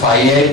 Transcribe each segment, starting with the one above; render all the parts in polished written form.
5'8"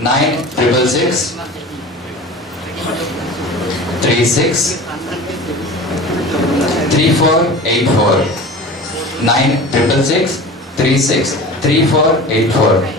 9666 36 3484, 9666 36 3484।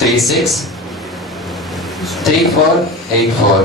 36 3484।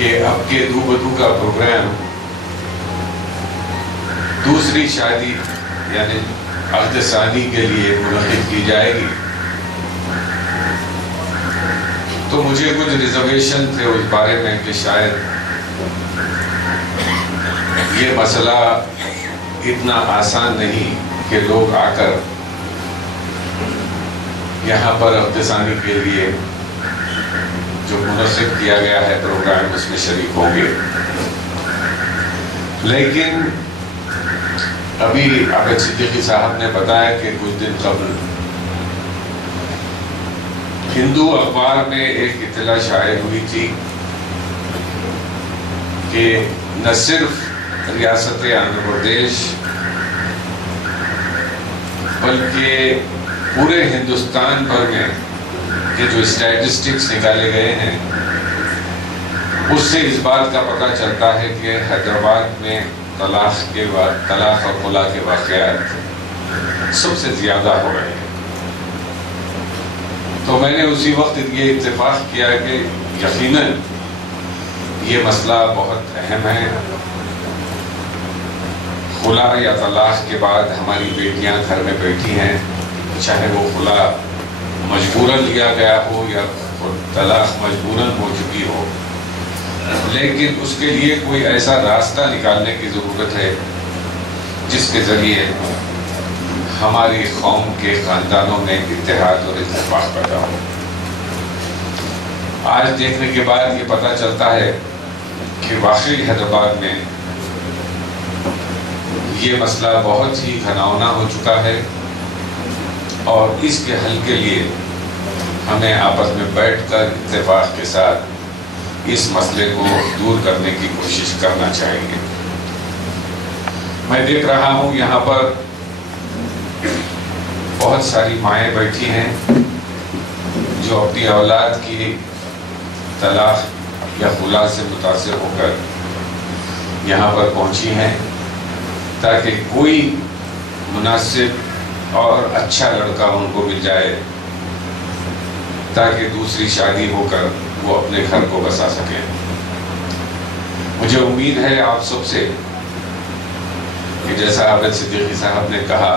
کہ اب کے دو بدو کا پروگرام دوسری شادی یعنی عقد ثانی کے لیے منعقد کی جائے گی، تو مجھے کچھ ریزرویشن تھے اس بارے میں کہ شاید یہ مسئلہ اتنا آسان نہیں کہ لوگ آ کر یہاں پر عقد ثانی کے لیے جو منعقد کیا گیا ہے پروگرام اس میں شریک ہوں گے۔ لیکن ابھی عابد صدیقی صاحب نے بتایا کہ کچھ دن قبل ہندو اخبار میں ایک اطلاع شائع ہوئی تھی کہ نہ صرف ریاست آندھرا پردیش بلکہ پورے ہندوستان بھر میں کہ جو اسٹیٹسٹکس نکالے گئے ہیں اس سے اس بات کا پتہ چلتا ہے کہ حیدرآباد میں طلاق اور خلا کے واقعات سب سے زیادہ ہو رہے ہیں۔ تو میں نے اسی وقت یہ اتفاق کیا کہ یقیناً یہ مسئلہ بہت اہم ہے۔ خلا یا طلاق کے بعد ہماری بیٹیاں گھر میں بیٹھی ہیں، چاہے وہ خلا مجبوراً لیا گیا ہو یا طلاق مجبوراً ہو چکی ہو، لیکن اس کے لیے کوئی ایسا راستہ نکالنے کی ضرورت ہے جس کے ذریعے ہماری قوم کے خاندانوں میں اتحاد اور اتفاق پیدا ہو۔ آج دیکھنے کے بعد یہ پتہ چلتا ہے کہ واقعی حیدرآباد میں یہ مسئلہ بہت ہی گھناؤنا ہو چکا ہے، اور اس کے حل کے لیے ہمیں آپس میں بیٹھ کر اتفاق کے ساتھ اس مسئلے کو دور کرنے کی کوشش کرنا چاہیے۔ میں دیکھ رہا ہوں یہاں پر بہت ساری مائیں بیٹھی ہیں جو اپنی اولاد کی طلاق یا خلا سے متاثر ہو کر یہاں پر پہنچی ہیں تاکہ کوئی مناسب اور اچھا لڑکا ان کو مل جائے تاکہ دوسری شادی ہو کر وہ اپنے گھر کو بسا سکیں۔ مجھے امید ہے آپ سب سے کہ جیسا عابد صدیقی صاحب نے کہا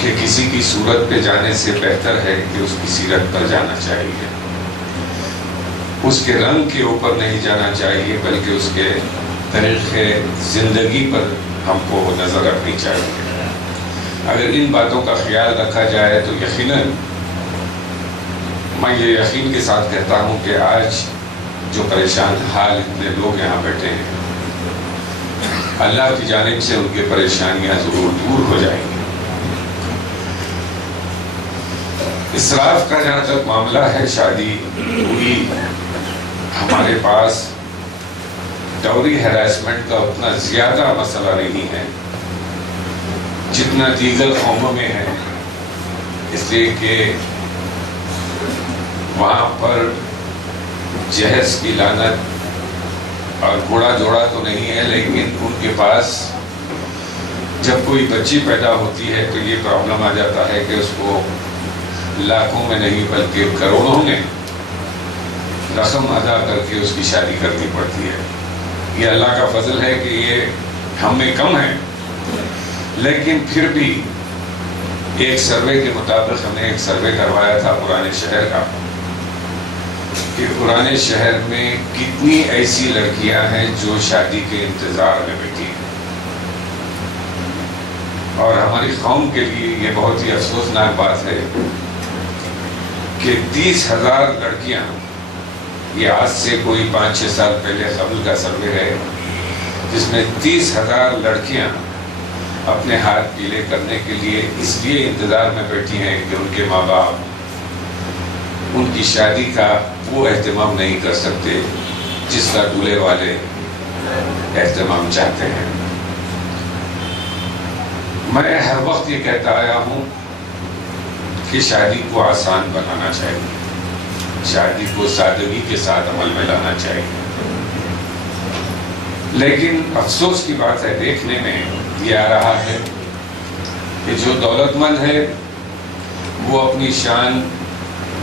کہ کسی کی صورت پہ جانے سے بہتر ہے کہ اس کی سیرت پر جانا چاہیے، اس کے رنگ کے اوپر نہیں جانا چاہیے بلکہ اس کے طریقے زندگی پر ہم کو نظر رکھنی چاہیے۔ اگر ان باتوں کا خیال رکھا جائے تو یقیناً میں یہ یقین کے ساتھ کہتا ہوں کہ آج جو پریشان حال اتنے لوگ یہاں بیٹھے ہیں، اللہ کی جانب سے ان کی پریشانیاں ضرور دور ہو جائیں گی۔ اسراف کا جہاں تک معاملہ ہے، شادی ہوئی، ہمارے پاس ڈوری ہیراسمنٹ کا اتنا زیادہ مسئلہ نہیں ہے جتنا دیگر قوموں میں ہے، اس لیے کہ وہاں پر جہیز کی لعنت اور گھوڑا جوڑا تو نہیں ہے، لیکن ان کے پاس جب کوئی بچی پیدا ہوتی ہے تو یہ پرابلم آ جاتا ہے کہ اس کو لاکھوں میں نہیں بلکہ کروڑوں میں رقم ادا کر کے اس کی شادی کرنی پڑتی ہے۔ یہ اللہ کا فضل ہے کہ یہ ہم میں کم ہے، لیکن پھر بھی ایک سروے کے مطابق ہم نے ایک سروے کروایا تھا پرانے شہر کا کہ پرانے شہر میں کتنی ایسی لڑکیاں ہیں جو شادی کے انتظار میں بیٹھی ہیں، اور ہماری قوم کے لیے یہ بہت ہی افسوسناک بات ہے کہ 30,000 لڑکیاں، یہ آج سے کوئی 5-6 سال پہلے قبل کا سروے ہے، جس میں 30,000 لڑکیاں اپنے ہاتھ پیلے کرنے کے لیے اس لیے انتظار میں بیٹھی ہیں کہ ان کے ماں باپ ان کی شادی کا وہ اہتمام نہیں کر سکتے جس کا دولہے والے اہتمام چاہتے ہیں۔ میں ہر وقت یہ کہتا آیا ہوں کہ شادی کو آسان بنانا چاہیے، شادی کو سادگی کے ساتھ عمل میں لانا چاہیے، لیکن افسوس کی بات ہے دیکھنے میں یہ آ رہا ہے کہ جو دولت مند ہے وہ اپنی شان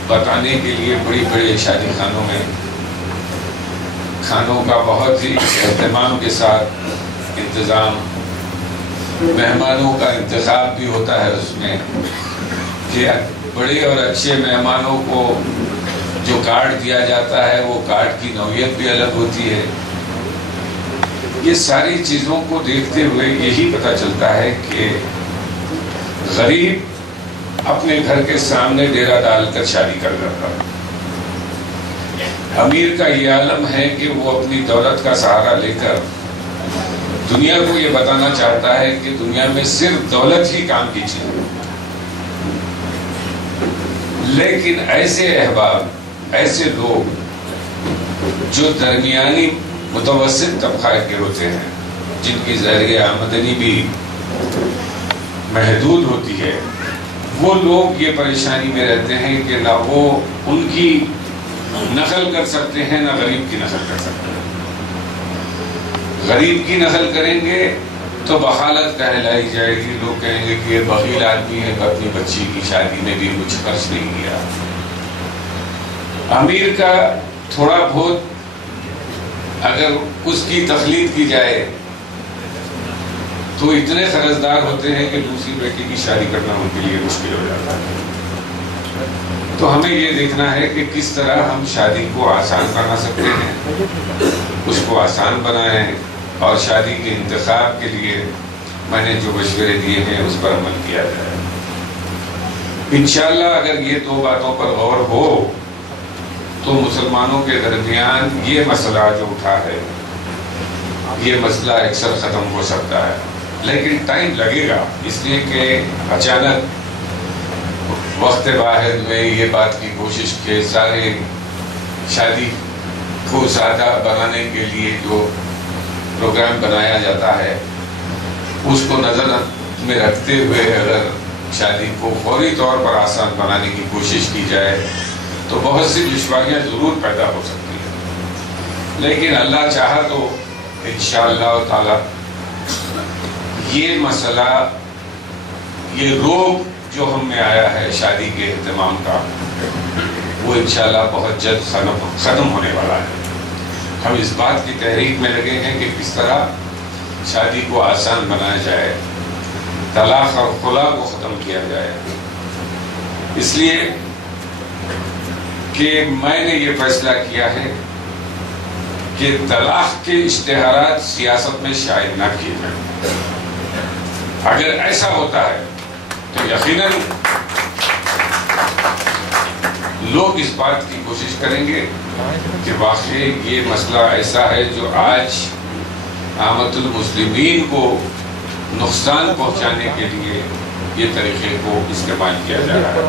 بتانے کے لیے بڑی بڑے شادی خانوں میں کھانوں کا بہت ہی اہتمام کے ساتھ انتظام، مہمانوں کا انتخاب بھی ہوتا ہے اس میں کہ بڑے اور اچھے مہمانوں کو جو کارڈ دیا جاتا ہے وہ کارڈ کی نوعیت بھی الگ ہوتی ہے. یہ ساری چیزوں کو دیکھتے ہوئے یہی پتہ چلتا ہے کہ غریب اپنے گھر کے سامنے ڈیرا ڈال کر شادی کر لیتا ہے. امیر کا یہ عالم ہے کہ وہ اپنی دولت کا سہارا لے کر دنیا کو یہ بتانا چاہتا ہے کہ دنیا میں صرف دولت ہی کام کی چیز ہے. لیکن ایسے احباب، ایسے لوگ جو درمیانی متوسط طبقہ کے ہوتے ہیں، جن کی ذریعہ آمدنی بھی محدود ہوتی ہے، وہ لوگ یہ پریشانی میں رہتے ہیں کہ نہ وہ ان کی نقل کر سکتے ہیں نہ غریب کی نقل کر سکتے ہیں. غریب کی نقل کریں گے تو بخالت کہلائی جائے گی، لوگ کہیں گے کہ یہ بخیل آدمی ہے، اپنی بچی کی شادی میں بھی کچھ خرچ نہیں کیا. امیر کا تھوڑا بہت اگر اس کی تخلیق کی جائے تو اتنے قرضدار ہوتے ہیں کہ دوسری بیٹی کی شادی کرنا ان کے لیے مشکل ہو جاتا ہے. تو ہمیں یہ دیکھنا ہے کہ کس طرح ہم شادی کو آسان بنا سکتے ہیں، اس کو آسان بنائیں، اور شادی کے انتخاب کے لیے میں نے جو مشورے دیے ہیں اس پر عمل کیا جائے. انشاءاللہ اگر یہ دو باتوں پر غور ہو تو مسلمانوں کے درمیان یہ مسئلہ جو اٹھا ہے، یہ مسئلہ اکثر ختم ہو سکتا ہے. لیکن ٹائم لگے گا، اس لیے کہ اچانک وقت واحد میں یہ بات کی کوشش کہ سارے شادی کو سادہ بنانے کے لیے جو پروگرام بنایا جاتا ہے اس کو نظر میں رکھتے ہوئے اگر شادی کو فوری طور پر آسان بنانے کی کوشش کی جائے تو بہت سی دشواریاں ضرور پیدا ہو سکتی ہیں. لیکن اللہ چاہا تو انشاءاللہ تعالی یہ مسئلہ، یہ روگ جو ہم میں آیا ہے شادی کے اہتمام کا، وہ انشاءاللہ بہت جلد ختم ہونے والا ہے. ہم اس بات کی تحریک میں لگے ہیں کہ کس طرح شادی کو آسان بنایا جائے، طلاق اور خلا کو ختم کیا جائے. اس لیے کہ میں نے یہ فیصلہ کیا ہے کہ طلاق کے اشتہارات سیاست میں شائع نہ کیے جائیں. اگر ایسا ہوتا ہے تو یقیناً لوگ اس بات کی کوشش کریں گے کہ واقعی یہ مسئلہ ایسا ہے جو آج عامت المسلمین کو نقصان پہنچانے کے لیے یہ طریقے کو استعمال کیا جا رہا ہے.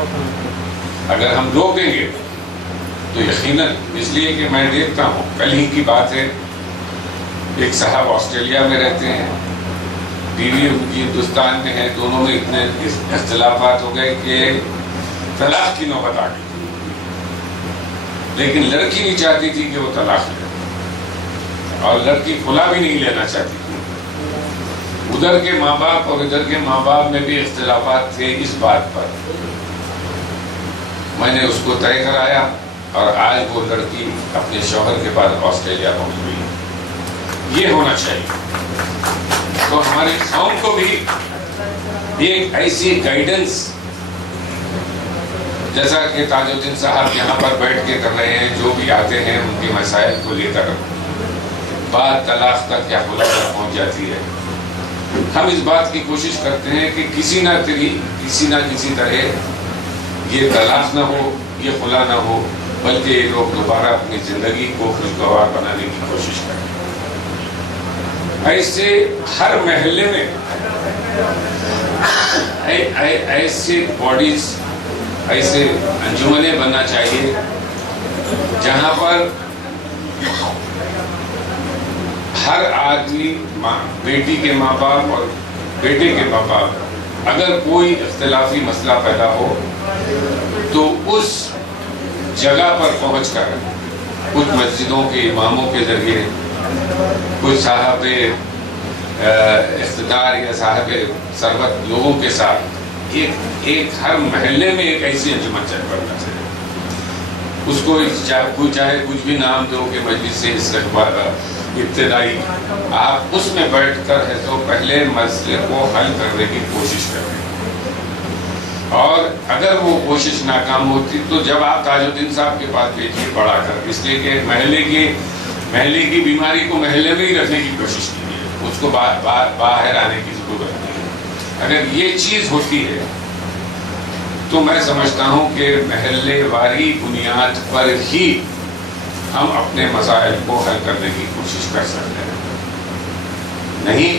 اگر ہم روکیں گے تو یقیناً، اس لیے کہ میں دیکھتا ہوں، کل ہی کی بات ہے، ایک صاحب آسٹریلیا میں رہتے ہیں، بیوی ان کی ہندوستان میں ہے، دونوں میں اتنے اختلافات ہو گئے کہ طلاق کی نوبت آ گئی. لیکن لڑکی نہیں چاہتی تھی کہ وہ طلاق لے، اور لڑکی کھلا بھی نہیں لینا چاہتی تھی. ادھر کے ماں باپ اور ادھر کے ماں باپ میں بھی اختلافات تھے اس بات پر. میں نے اس کو طے کرایا اور آج وہ لڑکی اپنے شوہر کے بعد آسٹریلیا پہنچ گئی. یہ ہونا چاہیے. تو ہماری قوم کو بھی ایک ایسی گائیڈنس، جیسا کہ تاج الدین صاحب یہاں پر بیٹھ کے کر رہے ہیں، جو بھی آتے ہیں ان کے مسائل کو لے کر بات طلاق تک یا خلا تک پہنچ جاتی ہے. ہم اس بات کی کوشش کرتے ہیں کہ کسی نہ کسی طرح یہ طلاق نہ ہو، یہ خلا نہ ہو، بلکہ یہ لوگ دوبارہ اپنی زندگی کو خوشگوار بنانے کی کوشش کریں. ایسے ہر محلے میں ایسے باڈیز، ایسے انجمنیں بننا چاہیے جہاں پر ہر آدمی، بیٹی کے ماں باپ اور بیٹے کے ماں باپ، اگر کوئی اختلافی مسئلہ پیدا ہو تو اس جگہ پر پہنچ کر کچھ مسجدوں کے اماموں کے ذریعے، کچھ صاحب اقتدار یا صاحب ثروت لوگوں کے ساتھ ایک ہر محلے میں ایک ایسی انجمن چل پڑنا چاہیے. اس کو چاہے کچھ بھی نام دو کہ مجلس سے استقبال ابتدائی، آپ اس میں بیٹھ کر ہے تو پہلے مسئلے کو حل کرنے کی کوشش کریں، اور اگر وہ کوشش ناکام ہوتی تو جب آپ تاج الدین صاحب کے پاس بھیجیے بڑھا کر، اس لیے کہ محلے کی بیماری کو محلے میں ہی رکھنے کی کوشش کیجیے، اس کو باہر آنے کی ضرورت نہیں ہے۔ اگر یہ چیز ہوتی ہے تو میں سمجھتا ہوں کہ محلے واری بنیاد پر ہی ہم اپنے مسائل کو حل کرنے کی کوشش کر سکتے ہیں، نہیں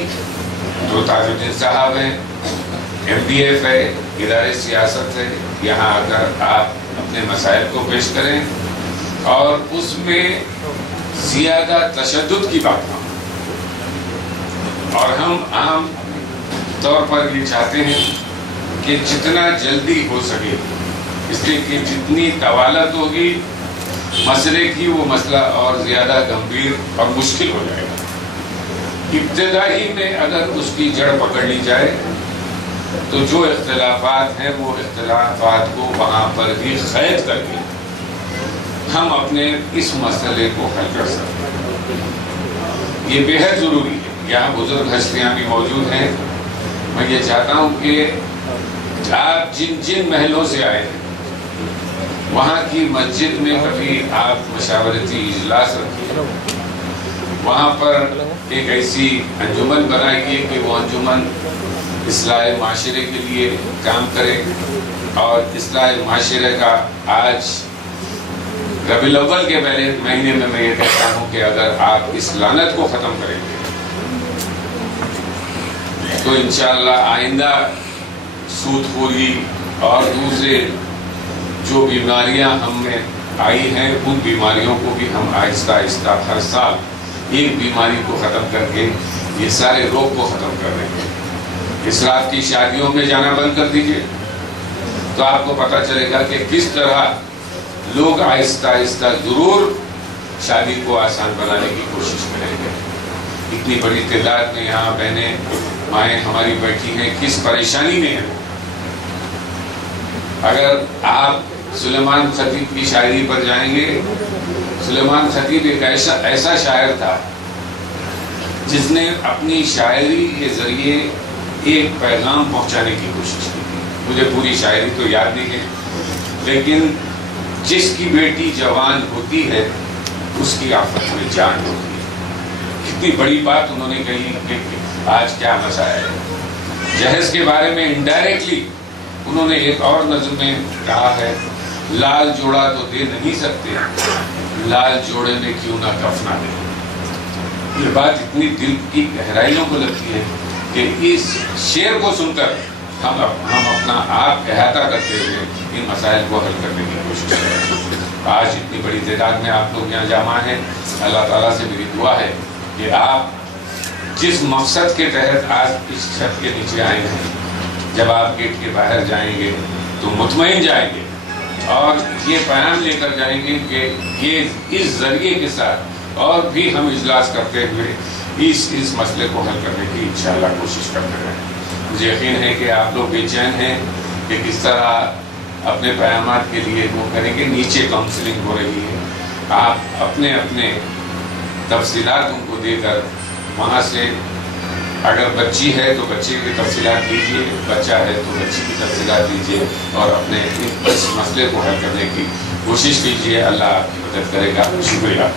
جو تاج الدین صاحب ہیں، MDF ہے، ادارے سیاست ہے، یہاں اگر آپ اپنے مسائل کو پیش کریں اور اس میں زیادہ تشدد کی بات نہ ہو، اور ہم عام طور پر یہ چاہتے ہیں کہ جتنا جلدی ہو سکے، اس لیے کہ جتنی طوالت ہوگی مسئلے کی وہ مسئلہ اور زیادہ گمبھیر اور مشکل ہو جائے گا۔ ابتدائی میں اگر اس کی جڑ پکڑ لی جائے تو جو اختلافات ہیں وہ اختلافات کو وہاں پر بھی قید کر کے ہم اپنے اس مسئلے کو حل کر سکتے ہیں۔ یہ بے حد ضروری ہے۔ یہاں بزرگ ہستیاں بھی موجود ہیں، میں یہ چاہتا ہوں کہ آپ جن محلوں سے آئے ہیں وہاں کی مسجد میں کبھی آپ مشاورتی اجلاس رکھیے، وہاں پر ایک ایسی انجمن بنائیے کہ وہ انجمن اصلاح معاشرے کے لیے کام کرے، اور اصلاح معاشرے کا آج ربیع الاول کے پہلے مہینے میں یہ کہتا ہوں کہ اگر آپ اس لعنت کو ختم کریں گے تو انشاءاللہ آئندہ سود خوری اور دوسرے جو بیماریاں ہم میں آئی ہیں ان بیماریوں کو بھی ہم آہستہ آہستہ ہر سال ایک بیماری کو ختم کر کے یہ سارے روگ کو ختم کر دیں گے۔ اس رات کی شادیوں میں جانا بند کر دیجئے تو آپ کو پتہ چلے گا کہ کس طرح لوگ آہستہ آہستہ ضرور شادی کو آسان بنانے کی کوشش کریں گے۔ اتنی بڑی تعداد میں یہاں بہنیں مائیں ہماری بیٹھی ہیں، کس پریشانی میں ہیں۔ اگر آپ سلیمان خطیب کی شاعری پر جائیں گے، سلیمان خطیب ایک ایسا شاعر تھا جس نے اپنی شاعری کے ذریعے ایک پیغام پہنچانے کی کوشش کی تھی۔ مجھے پوری شاعری تو یاد نہیں ہے، لیکن جس کی بیٹی جوان ہوتی ہے اس کی آفت میں جان ہوتی ہے۔ کتنی بڑی بات انہوں نے کہی کہ آج کیا مسائل ہے۔ جہیز کے بارے میں انڈائریکٹلی انہوں نے ایک اور نظم میں کہا ہے، لال جوڑا تو دے نہیں سکتے، لال جوڑے میں کیوں نہ کفنا دے۔ یہ بات اتنی دل کی گہرائیوں کو لگتی ہے کہ اس شعر کو سن کر ہم اپنا آپ احاطہ کرتے ہوئے ان مسائل کو حل کرنے کی کوشش کریں۔ آج اتنی بڑی تعداد میں آپ لوگ یہاں جمع ہیں، اللہ تعالیٰ سے میری دعا ہے کہ آپ جس مقصد کے تحت آج اس چھت کے نیچے آئے ہیں، جب آپ گیٹ کے باہر جائیں گے تو مطمئن جائیں گے اور یہ پیغام لے کر جائیں گے کہ یہ اس ذریعے کے ساتھ اور بھی ہم اجلاس کرتے ہوئے اس مسئلے کو حل کرنے کی انشاءاللہ کوشش کرتے رہیں۔ مجھے یقین ہے کہ آپ لوگ بے چین ہیں کہ کس طرح اپنے پیغامات کے لیے وہ کریں گے۔ نیچے کاؤنسلنگ ہو رہی ہے، آپ اپنے تفصیلات ان کو دے کر وہاں سے اگر بچی ہے تو بچے کی تفصیلات دیجیے، بچہ ہے تو بچی کی تفصیلات دیجیے اور اپنے اس مسئلے کو حل کرنے کی کوشش کیجیے۔ اللہ آپ کی مدد کرے گا۔ شکریہ۔